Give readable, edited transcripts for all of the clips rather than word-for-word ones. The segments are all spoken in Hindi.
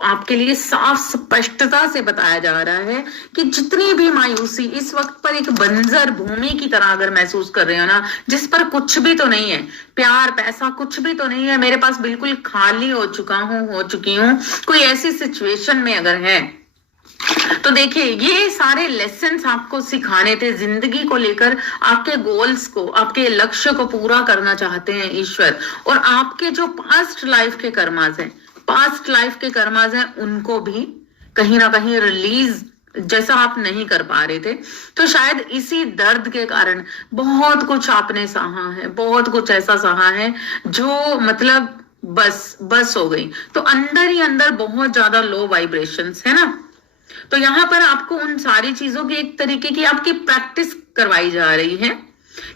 आपके लिए साफ स्पष्टता से बताया जा रहा है कि जितनी भी मायूसी इस वक्त पर एक बंजर भूमि की तरह अगर महसूस कर रहे हो ना, जिस पर कुछ भी तो नहीं है, प्यार पैसा कुछ भी तो नहीं है, मेरे पास बिल्कुल खाली हो चुकी हूँ, कोई ऐसी सिचुएशन में अगर है तो देखिए ये सारे लेसन्स आपको सिखाने थे जिंदगी को लेकर। आपके गोल्स को, आपके लक्ष्य को पूरा करना चाहते हैं ईश्वर। और आपके जो पास्ट लाइफ के कर्माज हैं उनको भी कहीं ना कहीं रिलीज जैसा आप नहीं कर पा रहे थे, तो शायद इसी दर्द के कारण बहुत कुछ आपने सहा है, बहुत कुछ ऐसा सहा है जो मतलब बस हो गई। तो अंदर ही अंदर बहुत ज्यादा लो वाइब्रेशंस है ना। तो यहाँ पर आपको उन सारी चीजों की एक तरीके की आपकी प्रैक्टिस करवाई जा रही है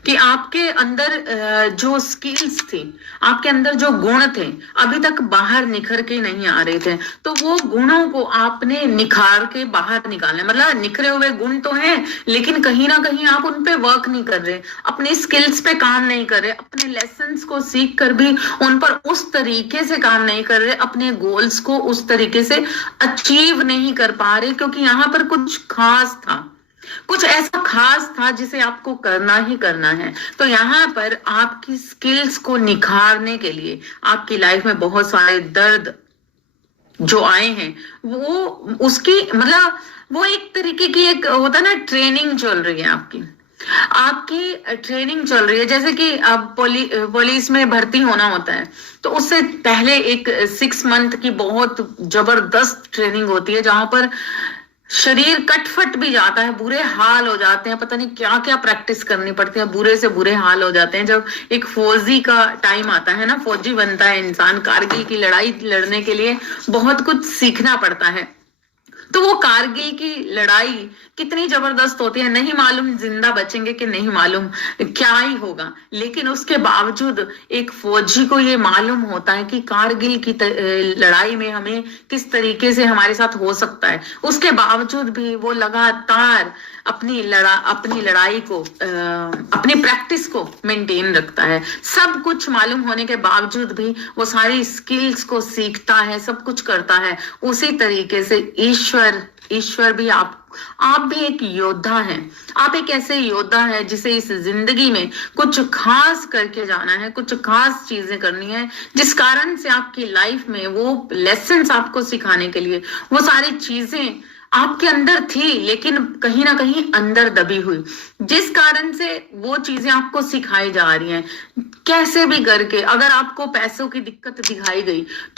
कि आपके अंदर जो स्किल्स थी, आपके अंदर जो गुण थे, अभी तक बाहर निखर के नहीं आ रहे थे, तो वो गुणों को आपने निखार के बाहर निकालना। मतलब निखरे हुए गुण तो हैं, लेकिन कहीं ना कहीं आप उन पे वर्क नहीं कर रहे, अपने स्किल्स पे काम नहीं कर रहे, अपने लेसन्स को सीख कर भी उन पर उस तरीके से काम नहीं कर रहे, अपने गोल्स को उस तरीके से अचीव नहीं कर पा रहे, क्योंकि यहाँ पर कुछ खास था, कुछ ऐसा खास था जिसे आपको करना ही करना है। तो यहाँ पर आपकी स्किल्स को निखारने के लिए आपकी लाइफ में बहुत सारे दर्द जो आए हैं, वो उसकी मतलब वो एक तरीके की एक होता ना ट्रेनिंग चल रही है आपकी ट्रेनिंग चल रही है। जैसे कि अब पुलिस में भर्ती होना होता है, तो उससे पहले एक 6 मंथ की बहुत जबरदस्त ट्रेनिंग होती है, जहां पर शरीर कटफट भी जाता है, बुरे हाल हो जाते हैं, पता नहीं क्या क्या प्रैक्टिस करनी पड़ती है, बुरे से बुरे हाल हो जाते हैं। जब एक फौजी का टाइम आता है ना, फौजी बनता है इंसान, कारगिल की लड़ाई लड़ने के लिए बहुत कुछ सीखना पड़ता है। तो वो कारगिल की लड़ाई कितनी जबरदस्त होती है, नहीं मालूम जिंदा बचेंगे कि नहीं मालूम क्या ही होगा, लेकिन उसके बावजूद एक फौजी को ये मालूम होता है कि कारगिल की लड़ाई में हमें किस तरीके से हमारे साथ हो सकता है। उसके बावजूद भी वो लगातार अपनी लड़ाई को अपनी प्रैक्टिस को मेंटेन रखता है। सब कुछ मालूम होने के बावजूद भी वो सारी स्किल्स को सीखता है, सब कुछ करता है। उसी तरीके से ईश्वर भी आप भी एक योद्धा हैं। आप एक ऐसे योद्धा है जिसे इस जिंदगी में कुछ खास करके जाना है, कुछ खास चीजें करनी है, जिस कारण से आपकी लाइफ में वो लेसन्स आपको सिखाने के लिए वो सारी चीजें आपके अंदर थी, लेकिन कहीं ना कहीं अंदर दबी हुई, जिस कारण से वो चीजें आपको सिखाई जा रही हैं। कैसे भी करके अगर आपको पैसों की दिक्कत दिखाई गई